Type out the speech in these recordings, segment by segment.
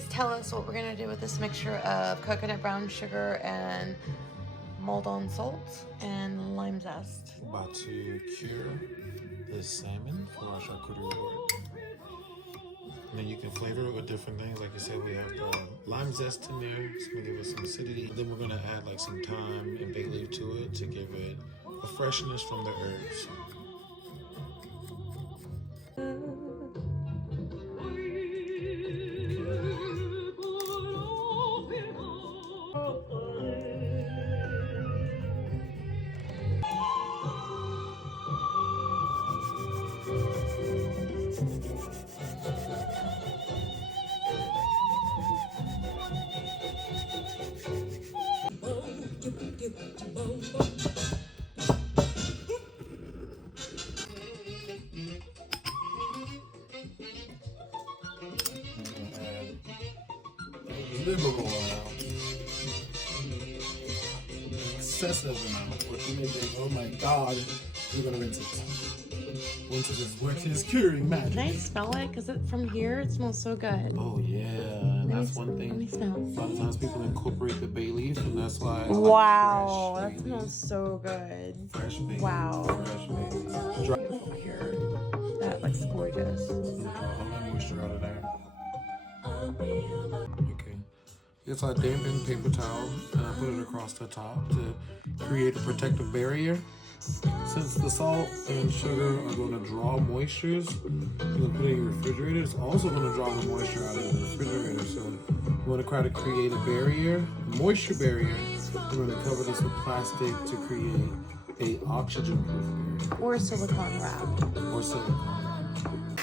guys tell us what we're gonna do with this mixture of coconut brown sugar and Maldon salt and lime zest. About to cure the salmon for our charcuterie board. And then you can flavor it with different things. Like you said, we have the lime zest in there. It's gonna give it some acidity. And then we're gonna add like some thyme and bay leaf to it to give it a freshness from the herbs. Liberal amount, excessive amount, which you may think, oh my god, we're gonna rinse it. Once it has worked his curing magic. Can I smell it? Because from here it smells so good. Oh yeah, that's one thing. Let me smell. A lot of times people incorporate the bay leaf, and that's why. I Wow, like that smells so good. Fresh bay leaf. Wow. Fresh bay leaf. Dry. Beautiful here. That looks gorgeous. Draw all that moisture out of there. Okay. Yes, I dampened paper towel and I put it across the top to create a protective barrier. Since the salt and sugar are going to draw moistures, you're going to put it in your refrigerator. It's also going to draw the moisture out of the refrigerator. So you want to try to create a barrier, a moisture barrier. We're going to cover this with plastic to create a oxygen-proof barrier. Or silicone wrapped. Or silicone wrapped.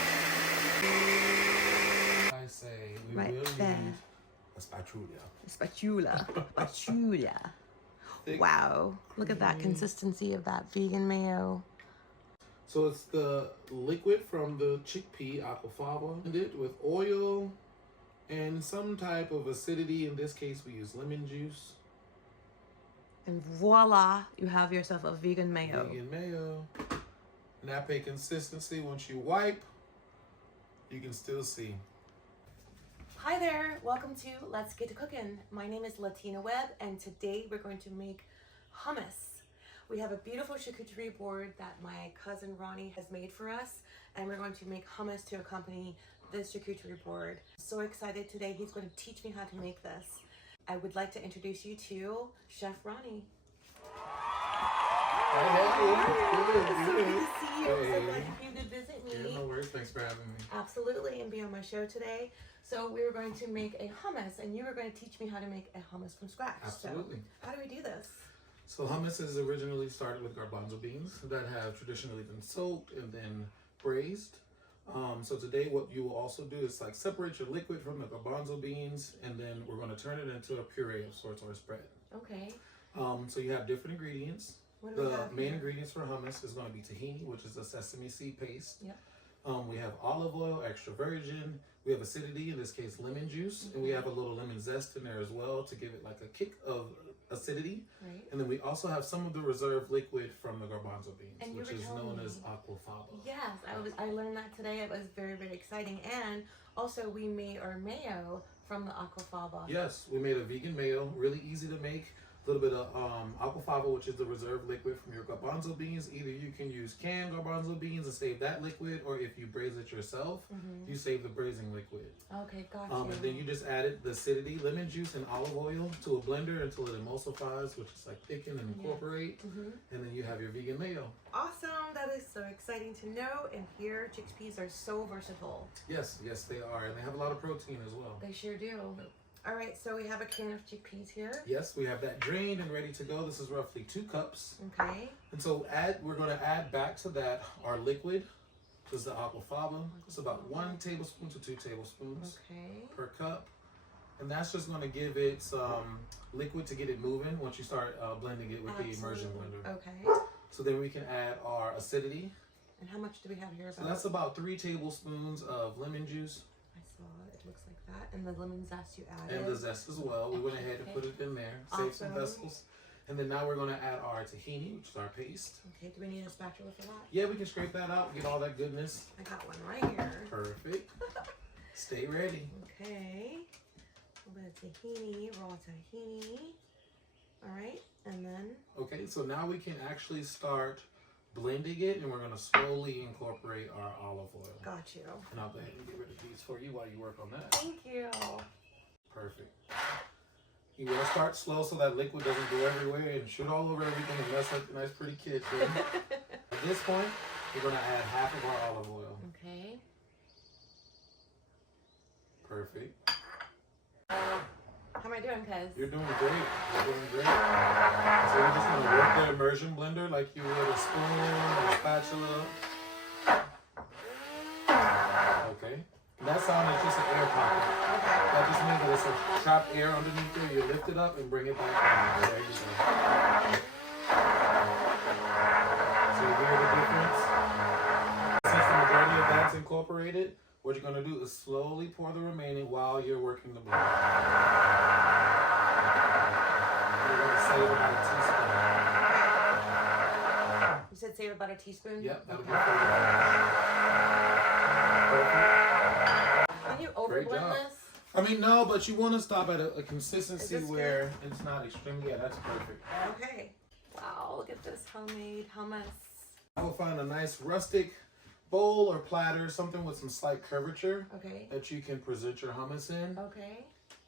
I say we Right will there. need a spatula. Spatula. Spatula. Wow. Look at that consistency of that vegan mayo. So it's the liquid from the chickpea, Aqaufaba, blended with oil and some type of acidity. In this case, we use lemon juice. And voila, you have yourself a vegan mayo. Vegan mayo. Nappe consistency. Once you wipe, you can still see. Hi there, welcome to Let's Get To Cookin. My name is Latina Webb, and today we're going to make hummus. We have a beautiful charcuterie board that my cousin Ronnie has made for us, and we're going to make hummus to accompany this charcuterie board. I'm so excited today. He's going to teach me how to make this. I would like to introduce you to Chef Ronnie. Hey. So good to see you. I'm so glad you came to visit me. Yeah, no worries. Thanks for having me. Absolutely, and be on my show today. So we were going to make a hummus, and you were going to teach me how to make a hummus from scratch. Absolutely. So how do we do this? So hummus is originally started with garbanzo beans that have traditionally been soaked and then braised. So today what you will also do is like separate your liquid from the garbanzo beans, and then we're going to turn it into a puree of sorts or a spread. Okay. So you have different ingredients. What do we The have main here? ingredients for hummus is going to be tahini, which is a sesame seed paste. Yep. We have olive oil, extra virgin. We have acidity, in this case lemon juice, and we have a little lemon zest in there as well to give it like a kick of acidity. Right. And then we also have some of the reserve liquid from the garbanzo beans, And you which were is telling known me- as Aqaufaba. Yes, I learned that today. It was very, very exciting. And also we made our mayo from the Aqaufaba. Yes, we made a vegan mayo, really easy to make. A little bit of Aqaufaba, which is the reserve liquid from your garbanzo beans. Either you can use canned garbanzo beans and save that liquid, or if you braise it yourself, you save the braising liquid. Okay, got And you. then you just added the acidity, lemon juice, and olive oil to a blender until it emulsifies, which is like thicken and incorporate. And then you have your vegan mayo. Awesome, that is so exciting to know. And here, chickpeas are so versatile. Yes, yes, they are. And they have a lot of protein as well. They sure do. All right, so we have a can of chickpeas here. Yes, we have that drained and ready to go. This is roughly 2 cups. Okay. And so we're going to add back to that our liquid, which is the Aqaufaba. It's about 1 tablespoon to 2 tablespoons Okay. per cup. And that's just going to give it some liquid to get it moving once you start blending it with the immersion blender. Okay. So then we can add our acidity. And how much do we have here? So that's about 3 tablespoons of lemon juice. I saw it looks like that. And the lemon zest you added. And the zest as well. We went ahead and put it in there. Save some Awesome. vessels. And then now we're going to add our tahini, which is our paste. Okay, do we need a spatula for that? Yeah, we can scrape that out, get all that goodness. I got one right here. Perfect. Stay ready. Okay. tahini, raw tahini. All right, and then. Okay, so now we can actually start blending it, and we're going to slowly incorporate our olive oil. Got you. And I'll go ahead and get rid of these for you while you work on that. Thank you. Perfect. You want to start slow so that liquid doesn't go everywhere and shoot all over everything and mess up the nice pretty kitchen. At this point, we're going to add half of our olive oil. Okay. Perfect. How am I doing, cuz? You're doing great. You're doing great. So you're just going to work that immersion blender like you would a spoon or a spatula. Okay. And that sound is just an air pocket. Okay. That just means that it's a trapped air underneath there. You lift it up and bring it back down. There you go. So you hear the difference? Since the majority of that's incorporated, what you're going to do is slowly pour the remaining while you're working the blender. You're going to save about a teaspoon. You said save about a teaspoon? Yep, that'll be perfect. Can you overblend this? I mean, no, but you want to stop at a consistency where it's not extreme. Yeah, that's perfect. Okay. Wow, look at this homemade hummus. I will find a nice rustic bowl or platter, something with some slight curvature that you can present your hummus in. Okay.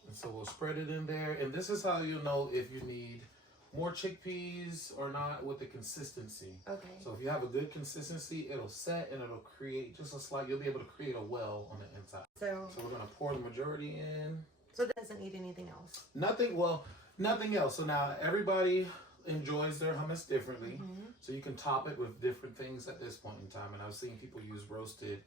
And so we'll spread it in there. And this is how you'll know if you need more chickpeas or not with the consistency. Okay. So if you have a good consistency, it'll set and it'll create just a slight, you'll be able to create a well on the inside. So we're going to pour the majority in. So that doesn't need anything else? Nothing else. So now everybody enjoys their hummus differently. So you can top it with different things at this point in time. And I've seen people use roasted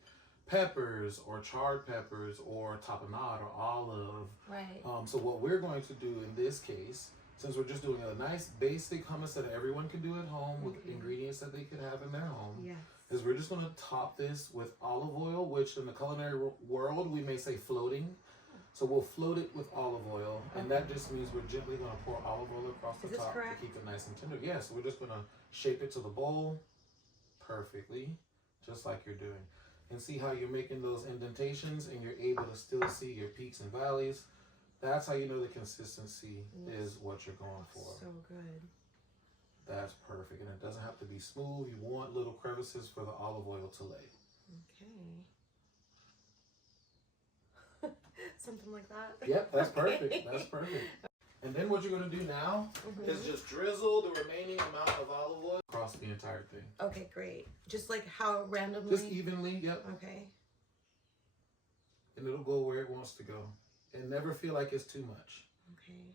peppers or charred peppers or tapenade or olive. Right. So what we're going to do in this case, since we're just doing a nice basic hummus that everyone can do at home with ingredients that they could have in their home, is we're just going to top this with olive oil, which in the culinary world we may say floating. So we'll float it with olive oil, and that just means we're gently going to pour olive oil across the top to keep it nice and tender. Yeah, so we're just going to shape it to the bowl perfectly, just like you're doing. And see how you're making those indentations and you're able to still see your peaks and valleys. That's how you know the consistency is what you're going for. So good. That's perfect. And it doesn't have to be smooth. You want little crevices for the olive oil to lay. Okay. Something like that? Yep, that's perfect. That's perfect. And then what you're going to do now is just drizzle the remaining amount of olive oil across the entire thing. Okay, great. Just like how randomly? Just evenly, yep. Okay. And it'll go where it wants to go. And never feel like it's too much. Okay.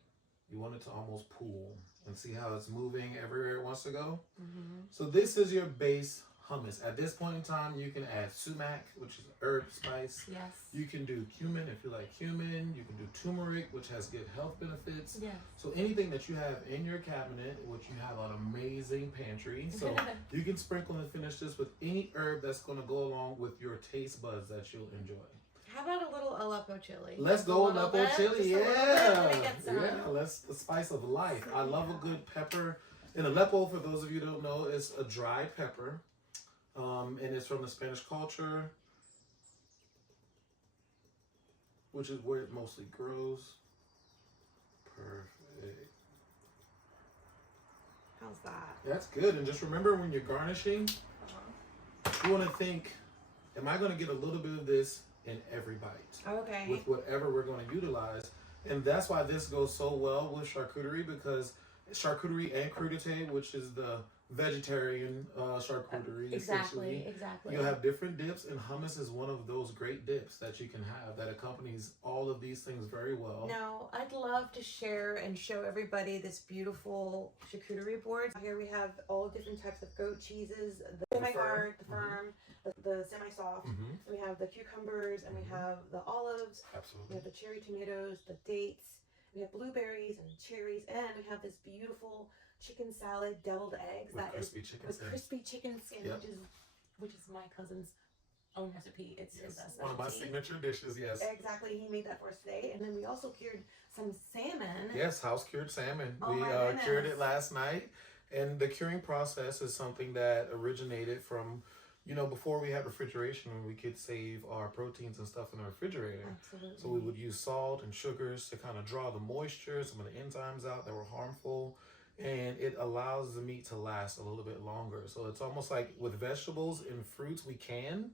You want it to almost pool. And see how it's moving everywhere it wants to go? So this is your base hummus. At this point in time, you can add sumac, which is herb spice. Yes. You can do cumin if you like cumin. You can do turmeric, which has good health benefits. Yes. So anything that you have in your cabinet, which you have an amazing pantry. So you can sprinkle and finish this with any herb that's going to go along with your taste buds that you'll enjoy. How about a little Aleppo chili? Let's go Aleppo chili. Yeah. Yeah. Let's the spice of life. I love a good pepper. And Aleppo, for those of you who don't know, is a dried pepper. And it's from the Spanish culture, which is where it mostly grows. Perfect. How's that? That's good. And just remember when you're garnishing, you want to think, am I going to get a little bit of this in every bite? Okay. With whatever we're going to utilize. And that's why this goes so well with charcuterie, because charcuterie and crudité, which is the vegetarian charcuterie. Exactly. You'll have different dips, and hummus is one of those great dips that you can have that accompanies all of these things very well. Now, I'd love to share and show everybody this beautiful charcuterie board. Here we have all different types of goat cheeses, the semi-hard, the firm, the semi-soft. We have the cucumbers, and we have the olives. Absolutely. We have the cherry tomatoes, the dates. We have blueberries and cherries, and we have this beautiful chicken salad, deviled eggs with crispy chicken skin, which is my cousin's own recipe. It's his best. One of my signature dishes. Yes. Exactly. He made that for us today, and then we also cured some salmon. Yes, house cured salmon. Oh, we my goodness. cured it last night, and the curing process is something that originated from you know, before we had refrigeration, we could save our proteins and stuff in the refrigerator. Absolutely. So we would use salt and sugars to kind of draw the moisture, some of the enzymes out that were harmful, and it allows the meat to last a little bit longer. So it's almost like with vegetables and fruits we can,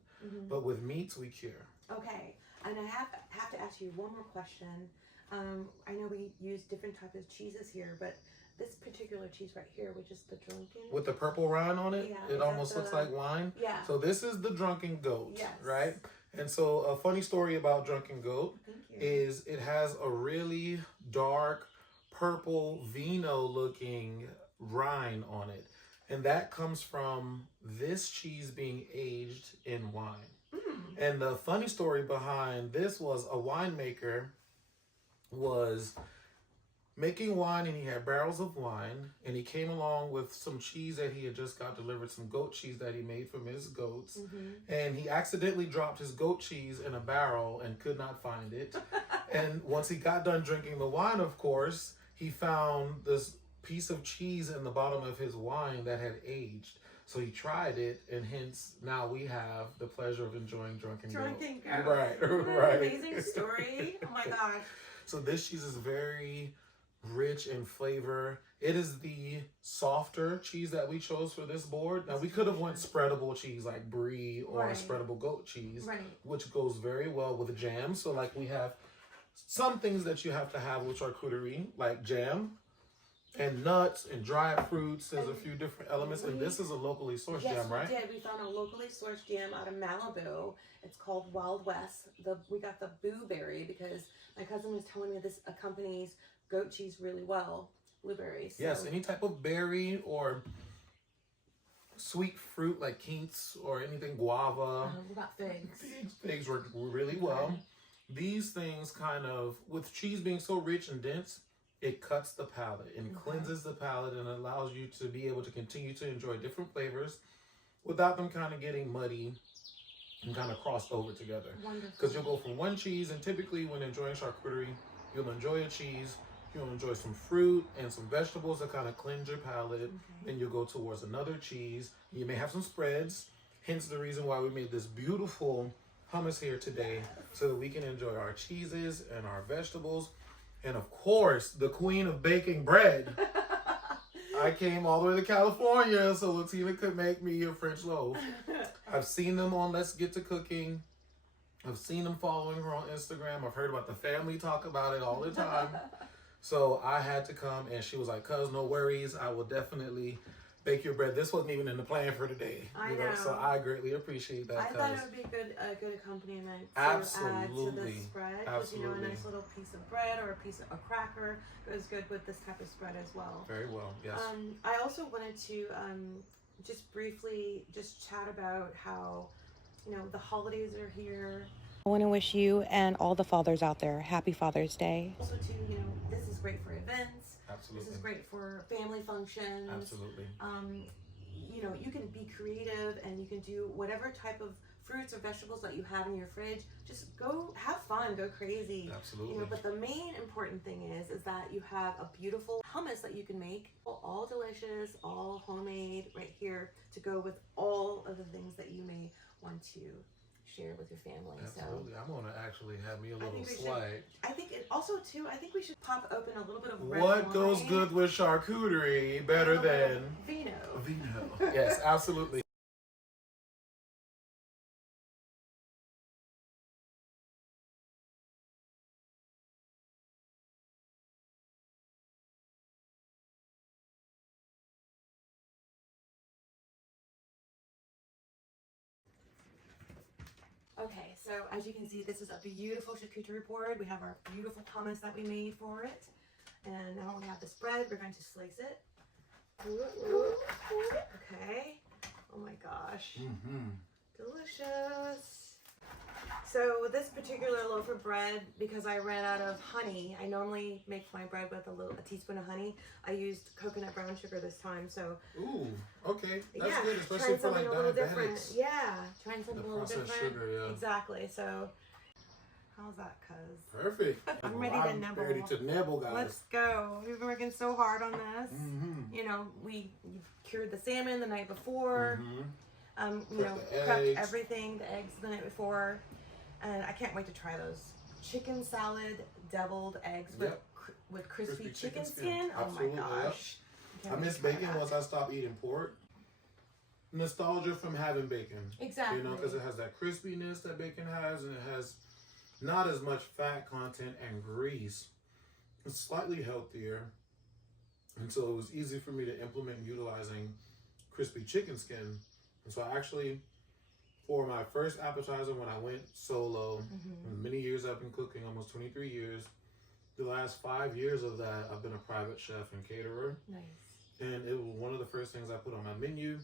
but with meats we cure. Okay, and I have to ask you one more question. I know we use different types of cheeses here, but this particular cheese right here, which is the drunken. With the purple rind on it, Yeah, it almost looks like wine. Yeah. So this is the drunken goat, Yes. right? And so a funny story about drunken goat Thank you. is it has a really dark purple vino looking rind on it. And that comes from this cheese being aged in wine. And the funny story behind this was a winemaker was making wine, and he had barrels of wine, and he came along with some cheese that he had just got delivered, some goat cheese that he made from his goats, and he accidentally dropped his goat cheese in a barrel and could not find it. And once he got done drinking the wine, of course, he found this piece of cheese in the bottom of his wine that had aged. So he tried it, and hence now we have the pleasure of enjoying drunken goat. Right, right. Amazing story. Oh my gosh. So this cheese is very rich in flavor. It is the softer cheese that we chose for this board. Now we could have went spreadable cheese like brie or spreadable goat cheese, which goes very well with jam. So like we have some things that you have to have with charcuterie, like jam and nuts and dried fruits. There's a few different elements, and this is a locally sourced jam, right? Yes, we did. We found a locally sourced jam out of Malibu. It's called Wild West. We got the blueberry because my cousin was telling me this accompanies goat cheese really well. Blueberries. So. Yes, any type of berry or sweet fruit like quince or anything, guava. What about figs? Figs work really well. These things kind of, with cheese being so rich and dense, it cuts the palate and cleanses the palate and allows you to be able to continue to enjoy different flavors without them kind of getting muddy and kind of crossed over together. Because you'll go from one cheese, and typically when enjoying charcuterie, you'll enjoy a cheese, you'll enjoy some fruit and some vegetables that kind of cleanse your palate, then you'll go towards another cheese. You may have some spreads, hence the reason why we made this beautiful hummus here today, so that we can enjoy our cheeses and our vegetables. And of course, the queen of baking bread. I came all the way to California so Latina could make me a French loaf. I've seen them on Let's Get To Cooking. I've seen them following her on Instagram. I've heard about the family talk about it all the time. So I had to come, and she was like, "Cuz, no worries. I will definitely bake your bread." This wasn't even in the plan for today. I know. So I greatly appreciate that. I thought it would be a good accompaniment to Absolutely. add to the spread. Absolutely. A nice little piece of bread or a piece of a cracker goes good with this type of spread as well. Very well, yes. I also wanted to just briefly chat about how, the holidays are here. I want to wish you and all the fathers out there happy Father's Day. Also, too, this is great for events. Absolutely. This is great for family functions. Absolutely. You can be creative, and you can do whatever type of fruits or vegetables that you have in your fridge. Just go have fun, go crazy. Absolutely. But the main important thing is that you have a beautiful hummus that you can make, all delicious, all homemade, right here to go with all of the things that you may want to share with your family. Absolutely. I'm gonna actually have me a little slide. slide. I think we should pop open a little bit of red What wine. goes good with charcuterie better than vino? Vino. Yes, absolutely. Okay, so as you can see, this is a beautiful charcuterie board. We have our beautiful hummus that we made for it. And now we have this bread. We're going to slice it. Okay. Oh my gosh. Delicious. So with this particular loaf of bread, because I ran out of honey, I normally make my bread with a teaspoon of honey. I used coconut brown sugar this time, so. Ooh, okay. That's good, especially for like diabetics. Yeah, trying something a little different. Sugar, yeah. Exactly. So, how's that, cuz? Perfect. I'm ready to nibble. Ready to nibble, guys. Let's go. We've been working so hard on this. We cured the salmon the night before. Prepped everything, the eggs the night before, and I can't wait to try those. Chicken salad, deviled eggs with crispy chicken skin. Oh my gosh! I miss bacon once I stopped eating pork. Nostalgia from having bacon. Exactly. You know, because it has that crispiness that bacon has, and it has not as much fat content and grease. It's slightly healthier, and so it was easy for me to implement utilizing crispy chicken skin. And so I actually, for my first appetizer when I went solo, many years I've been cooking, almost 23 years. The last 5 years of that, I've been a private chef and caterer. Nice. And it was one of the first things I put on my menu.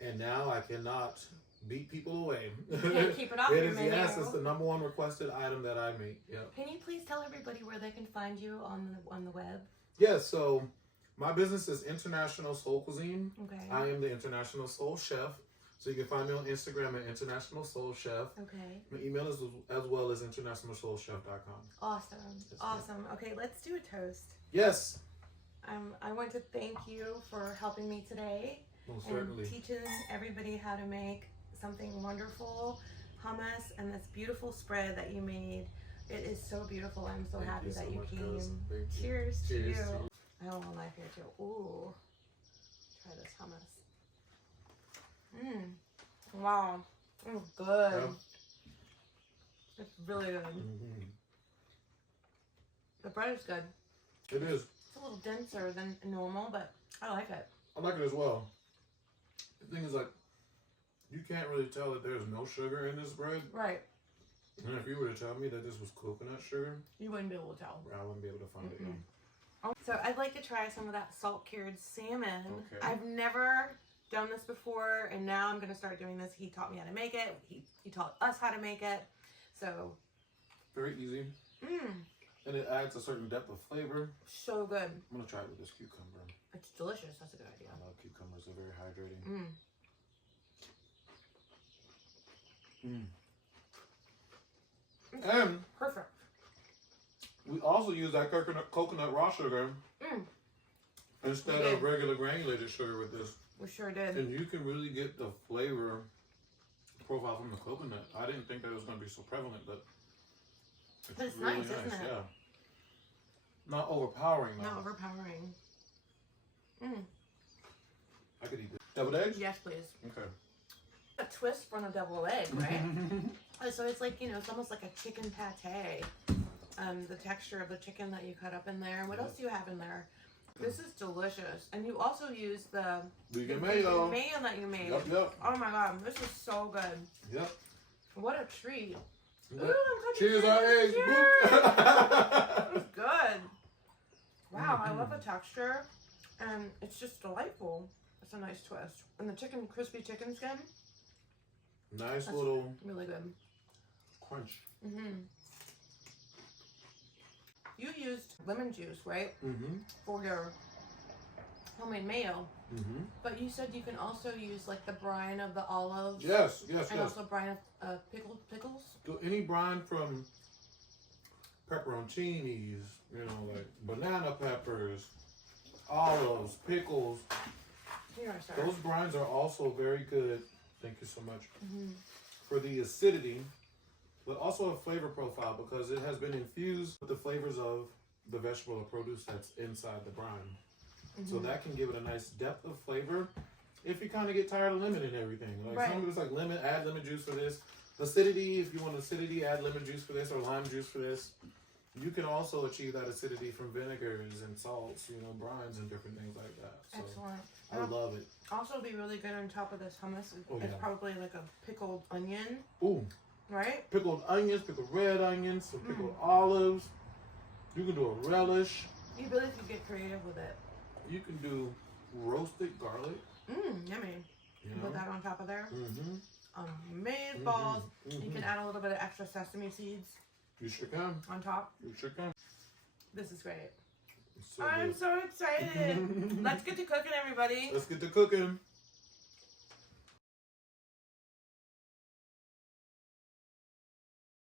And now I cannot beat people away. Can't keep it off your menu. Yes, it's the #1 requested item that I make. Yep. Can you please tell everybody where they can find you on the web? Yes, so my business is International Soul Cuisine. Okay. I am the International Soul Chef. So you can find me on Instagram at International Soul Chef. Okay. My email is as well as internationalsoulchef.com. Awesome. Awesome. Okay, let's do a toast. Yes. I want to thank you for helping me today. Most and certainly. teaching everybody how to make something wonderful, hummus, and this beautiful spread that you made. It is so beautiful. I'm so happy that you came. Cheers to you. I have a little knife here too. Ooh. Try this hummus. Wow. It's good. Yeah. It's really good. The bread is good. It is. It's a little denser than normal, but I like it. I like it as well. The thing is, like, you can't really tell that there's no sugar in this bread. Right. And if you were to tell me that this was coconut sugar, You wouldn't be able to tell. I wouldn't be able to find it. So I'd like to try some of that salt-cured salmon. Okay. I've never done this before, and now I'm going to start doing this. He taught me how to make it. He taught us how to make it. So. Very easy. And it adds a certain depth of flavor. So good. I'm going to try it with this cucumber. It's delicious. That's a good idea. I love cucumbers. They're very hydrating. And perfect. We also use that coconut raw sugar instead of regular granulated sugar with this. We sure did. And you can really get the flavor profile from the coconut. I didn't think that it was going to be so prevalent, but it's really nice, isn't it? Yeah. Not overpowering though. Not overpowering. I could eat this. Deviled eggs? Yes, please. Okay. A twist from a deviled egg, right? So it's like, it's almost like a chicken pate. The texture of the chicken that you cut up in there. What else do you have in there? This is delicious. And you also use the vegan mayo that you made. Yep. Oh my god, this is so good. Yep. What a treat. Yep. Ooh, Cheers our eggs. It's good. Wow, I love the texture. And it's just delightful. It's a nice twist. And the crispy chicken skin. Nice little really good. crunch. You used lemon juice, right? For your homemade mayo. But you said you can also use like the brine of the olives. Yes. And also brine of pickles. So any brine from pepperoncinis, like banana peppers, olives, pickles. Here, sir. Those brines are also very good. Thank you so much. For the acidity, but also a flavor profile because it has been infused with the flavors of the vegetable or produce that's inside the brine. So that can give it a nice depth of flavor if you kind of get tired of lemon and everything. Like some people's like lemon, add lemon juice for this. Acidity, if you want acidity, add lemon juice for this or lime juice for this. You can also achieve that acidity from vinegars and salts, brines and different things like that. So excellent. I love it. Also be really good on top of this hummus. It's probably like a pickled onion. Ooh. Right? Pickled onions, pickled red onions, some pickled olives. You can do a relish. You really can get creative with it. You can do roasted garlic. Yummy. You can put that on top of there. Maize balls. You can add a little bit of extra sesame seeds. You sure can. On top. You sure can. This is great. So I'm good. so excited. Let's get to cooking, everybody. Let's get to cooking.